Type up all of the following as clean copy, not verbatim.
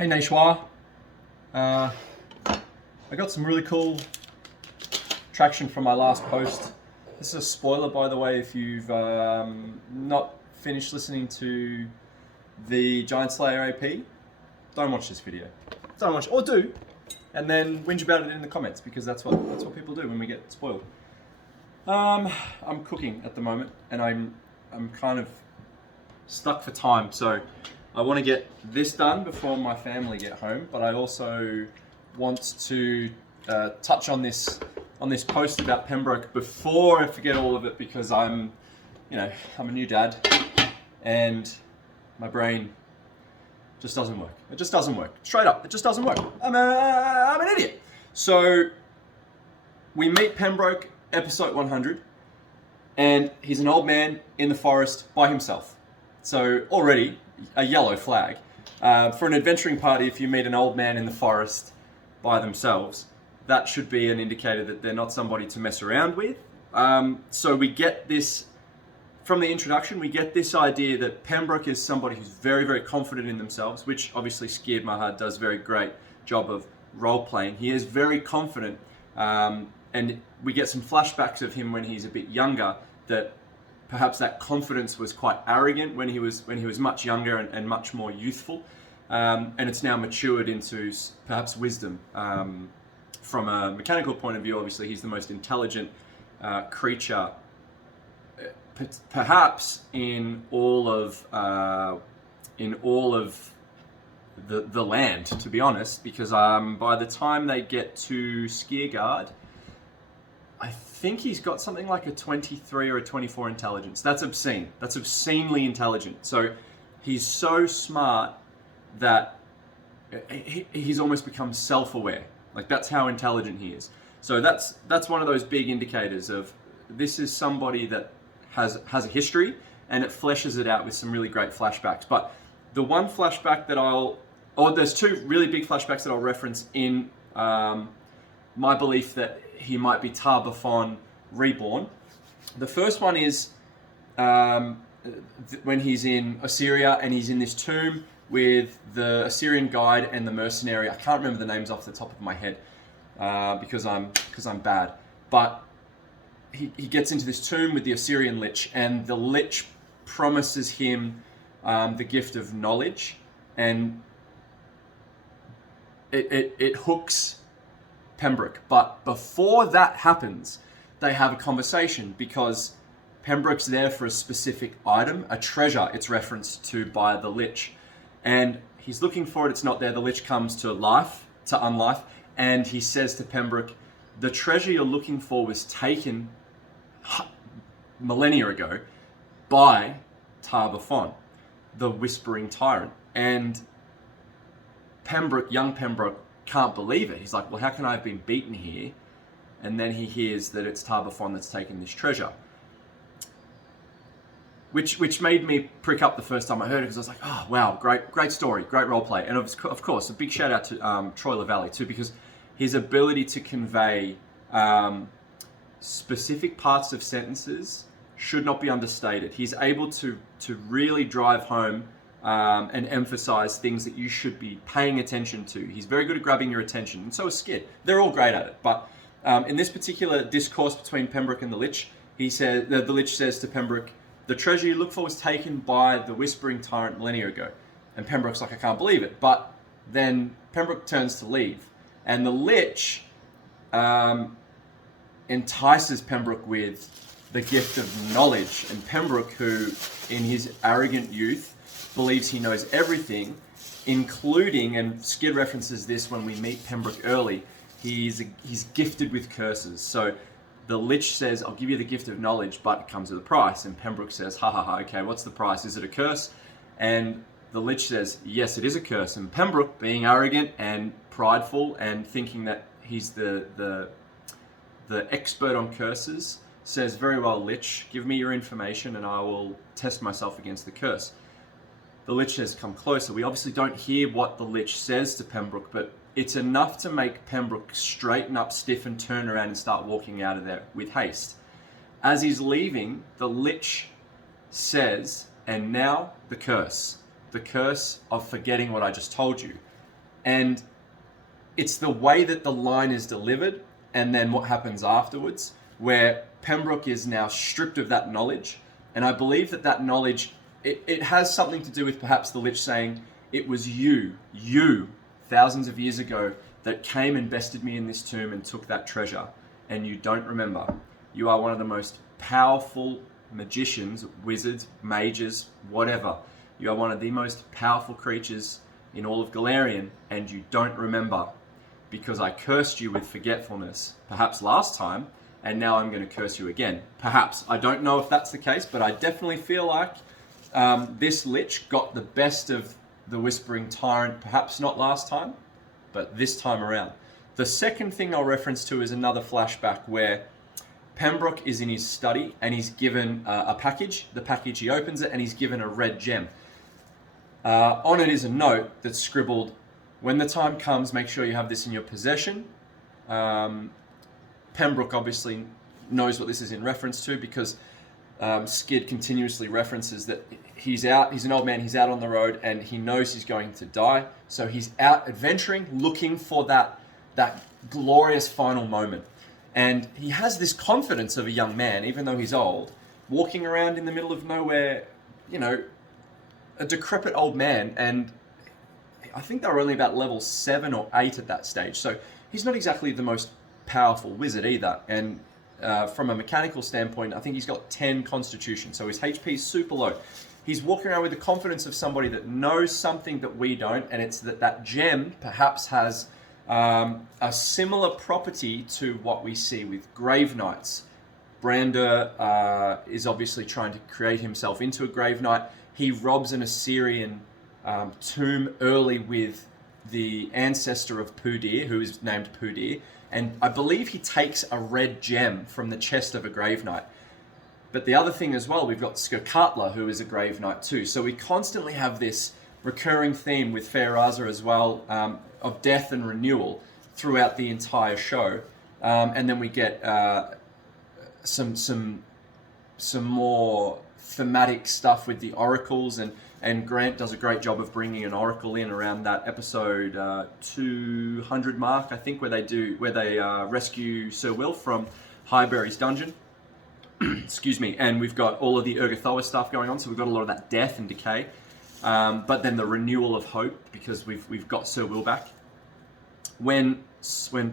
Hey Nashwa, I got some really cool traction from my last post. This is a spoiler, by the way, if you've not finished listening to the Giantslayer AP, don't watch this video. Don't watch, or do, and then whinge about it in the comments, because that's what people do when we get spoiled. I'm cooking at the moment, and I'm kind of stuck for time, so I want to get this done before my family get home, but I also want to touch on this post about Pembroke before I forget all of it, because I'm a new dad and my brain just doesn't work. It just doesn't work. Straight up, it just doesn't work. I'm an idiot. So we meet Pembroke, episode 100, and he's an old man in the forest by himself. So already a yellow flag. For an adventuring party, if you meet an old man in the forest by themselves, that should be an indicator that they're not somebody to mess around with. So we get this, from the introduction, we get this idea that Pembroke is somebody who's very, very confident in themselves, which obviously Scared My Heart does a very great job of role-playing. He is very confident, and we get some flashbacks of him when he's a bit younger, that perhaps that confidence was quite arrogant when he was much younger and much more youthful, and it's now matured into perhaps wisdom. From a mechanical point of view, obviously he's the most intelligent creature, perhaps in all of the land, to be honest, because by the time they get to Skiergard, I think he's got something like a 23 or a 24 intelligence. That's obscene. That's obscenely intelligent. So he's so smart that he's almost become self-aware. Like, that's how intelligent he is. So that's one of those big indicators of this is somebody that has a history, and it fleshes it out with some really great flashbacks. But the one flashback that there's two really big flashbacks that I'll reference in my belief that he might be Tar Baphon REBORN. The first one is when he's in Assyria and he's in this tomb with the Assyrian guide and the mercenary. I can't remember the names off the top of my head because I'm bad. But he gets into this tomb with the Assyrian lich, and the lich promises him the gift of knowledge, and it hooks Pembroke. But before that happens, they have a conversation, because Pembroke's there for a specific item, a treasure it's referenced to by the lich, and he's looking for it. It's not there. The lich comes to unlife, and he says to Pembroke, the treasure you're looking for was taken millennia ago by Tar Baphon, the whispering tyrant. And young Pembroke can't believe it. He's like, well, how can I have been beaten here? And then he hears that it's Tar Baphon that's taken this treasure. Which made me prick up the first time I heard it, because I was like, oh, wow, great story, great roleplay. And of course, a big shout out to Troy LaValle too, because his ability to convey specific parts of sentences should not be understated. He's able to really drive home and emphasize things that you should be paying attention to. He's very good at grabbing your attention, and so is Skid. They're all great at it. But in this particular discourse between Pembroke and the lich, the lich says to Pembroke, the treasure you look for was taken by the whispering tyrant millennia ago. And Pembroke's like, I can't believe it. But then Pembroke turns to leave, and the lich entices Pembroke with the gift of knowledge. And Pembroke, who in his arrogant youth believes he knows everything, including, and Skid references this when we meet Pembroke early, he's gifted with curses. So the lich says, I'll give you the gift of knowledge, but it comes with a price. And Pembroke says, ha ha ha, okay, what's the price? Is it a curse? And the lich says, yes, it is a curse. And Pembroke, being arrogant and prideful and thinking that he's the expert on curses, says, very well, lich, give me your information and I will test myself against the curse. The lich says, come closer. We obviously don't hear what the lich says to Pembroke, but it's enough to make Pembroke straighten up stiff and turn around and start walking out of there with haste. As he's leaving, the lich says, and now the curse of forgetting what I just told you. And it's the way that the line is delivered and then what happens afterwards, where Pembroke is now stripped of that knowledge. And I believe that that knowledge, it has something to do with perhaps the Lich saying, it was you, thousands of years ago, that came and bested me in this tomb and took that treasure. And you don't remember. You are one of the most powerful magicians, wizards, mages, whatever. You are one of the most powerful creatures in all of Galarian, and you don't remember. Because I cursed you with forgetfulness, perhaps last time, and now I'm going to curse you again. Perhaps. I don't know if that's the case, but I definitely feel like this Lich got the best of the Whispering Tyrant, perhaps not last time, but this time around. The second thing I'll reference to is another flashback where Pembroke is in his study and he's given a package. The package, he opens it and he's given a red gem. On it is a note that's scribbled, when the time comes, make sure you have this in your possession. Pembroke obviously knows what this is in reference to because Skid continuously references that he's an old man, he's out on the road and he knows he's going to die. So he's out adventuring, looking for that glorious final moment. And he has this confidence of a young man, even though he's old, walking around in the middle of nowhere, a decrepit old man. And I think they were only about level 7 or 8 at that stage. So he's not exactly the most powerful wizard either. And from a mechanical standpoint, I think he's got 10 constitution. So his HP is super low. He's walking around with the confidence of somebody that knows something that we don't. And it's that gem perhaps has a similar property to what we see with Grave Knights. Brander is obviously trying to create himself into a Grave Knight. He robs an Assyrian tomb early with the ancestor of Pudir, who is named Pudir, and I believe he takes a red gem from the chest of a Grave Knight. But the other thing as well, we've got Skirkatla, who is a Grave Knight too. So we constantly have this recurring theme with Feyraza as well, of death and renewal throughout the entire show. And then we get some more thematic stuff with the oracles, and Grant does a great job of bringing an oracle in around that episode 200 mark, I think, where they rescue Sir Will from Highbury's dungeon. Excuse me. And we've got all of the Urgathoa stuff going on, so we've got a lot of that death and decay. But then the renewal of hope, because we've got Sir Will back. When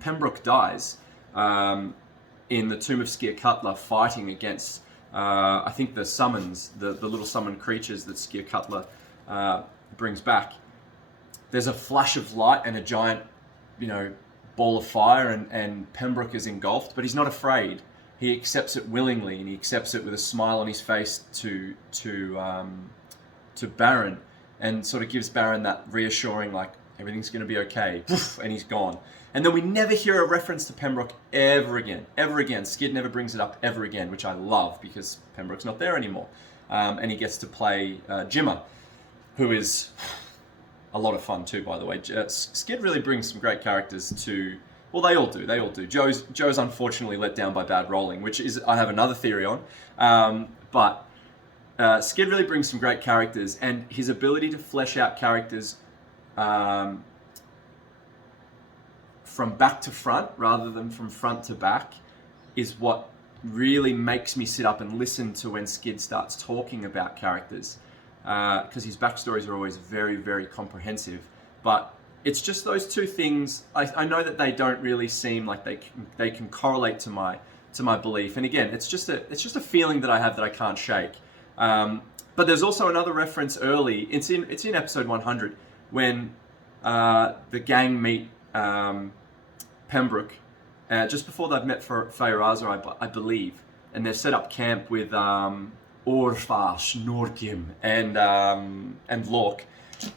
Pembroke dies in the Tomb of Skirkatla, fighting against I think the summons, the little summoned creatures that Skirkatla brings back, there's a flash of light and a giant, ball of fire, and Pembroke is engulfed, but he's not afraid. He accepts it willingly, and he accepts it with a smile on his face to Baron, and sort of gives Baron that reassuring, like, everything's going to be okay, and he's gone. And then we never hear a reference to Pembroke ever again. Skid never brings it up ever again, which I love, because Pembroke's not there anymore. And he gets to play Jimmer, who is a lot of fun too, by the way. Skid really brings some great characters to... Well, they all do. Joe's unfortunately let down by bad rolling, which is, I have another theory on. But Skid really brings some great characters, and his ability to flesh out characters from back to front rather than from front to back is what really makes me sit up and listen to when Skid starts talking about characters, because his backstories are always very, very comprehensive. But it's just those two things. I know that they don't really seem like they can correlate to my belief. And again, it's just a feeling that I have that I can't shake. But there's also another reference early. It's in episode 100 when the gang meet Pembroke just before they've met for Feyraza, I believe, and they've set up camp with Orfa, Snorkim, and Lork,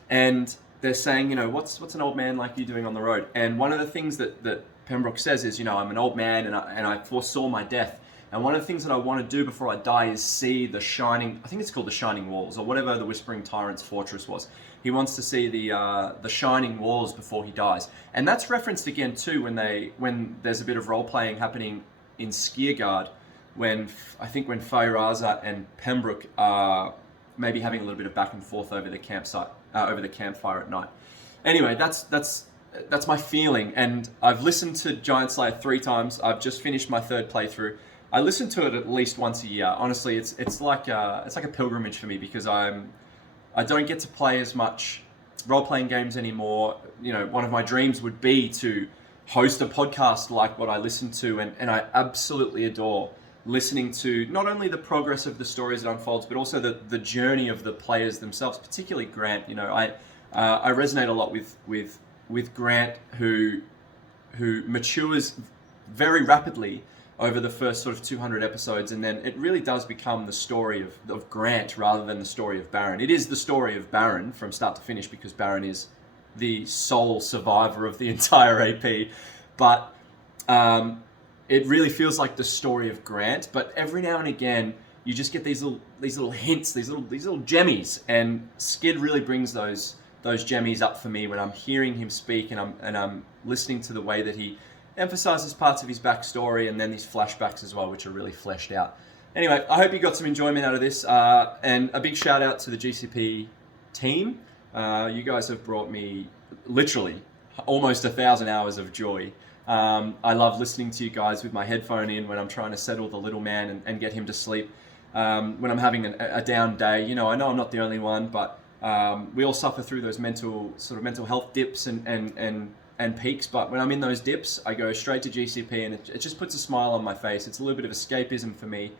and they're saying, what's an old man like you doing on the road? And one of the things that Pembroke says is, I'm an old man and I foresaw my death. And one of the things that I want to do before I die is see the shining, I think it's called the Shining Walls, or whatever the Whispering Tyrant's fortress was. He wants to see the Shining Walls before he dies. And that's referenced again too when there's a bit of role-playing happening in Skiergard, when Feyraza and Pembroke are maybe having a little bit of back and forth over the campsite, over the campfire at night. Anyway, that's my feeling, and I've listened to Giantslayer 3 times. I've just finished my 3rd playthrough. I listen to it at least once a year. Honestly, it's like a pilgrimage for me, because I don't get to play as much role-playing games anymore. You know, one of my dreams would be to host a podcast like what I listen to, and I absolutely adore listening to not only the progress of the stories that unfolds, but also the journey of the players themselves, particularly Grant. You know, I resonate a lot with Grant, who matures very rapidly over the first sort of 200 episodes, and then it really does become the story of Grant rather than the story of Baron. It is the story of Baron from start to finish, because Baron is the sole survivor of the entire AP, but it really feels like the story of Grant. But every now and again, you just get these little hints, these little jemmies, and Skid really brings those jemmies up for me when I'm hearing him speak, and I'm listening to the way that he emphasizes parts of his backstory, and then these flashbacks as well, which are really fleshed out. Anyway, I hope you got some enjoyment out of this, and a big shout out to the GCP team. You guys have brought me literally almost 1,000 hours of joy. I love listening to you guys with my headphone in when I'm trying to settle the little man and get him to sleep. When I'm having a down day, you know, I know I'm not the only one, but we all suffer through those mental health dips and peaks. But when I'm in those dips, I go straight to GCP, and it just puts a smile on my face. It's a little bit of escapism for me.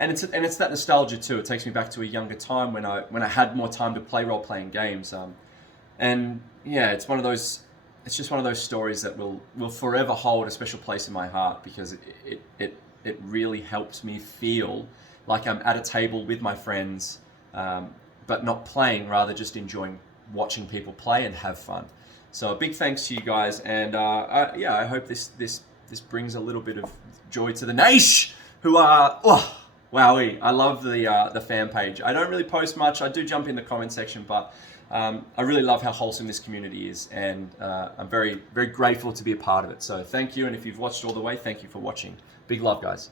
And it's that nostalgia too. It takes me back to a younger time when I had more time to play role-playing games. And yeah, it's just one of those stories that will forever hold a special place in my heart, because it really helps me feel like I'm at a table with my friends, but not playing, rather just enjoying watching people play and have fun. So a big thanks to you guys, and I hope this brings a little bit of joy to the nation, who are wowee. I love the fan page. I don't really post much. I do jump in the comment section, but I really love how wholesome this community is, and I'm very, very grateful to be a part of it. So thank you, and if you've watched all the way, thank you for watching. Big love, guys.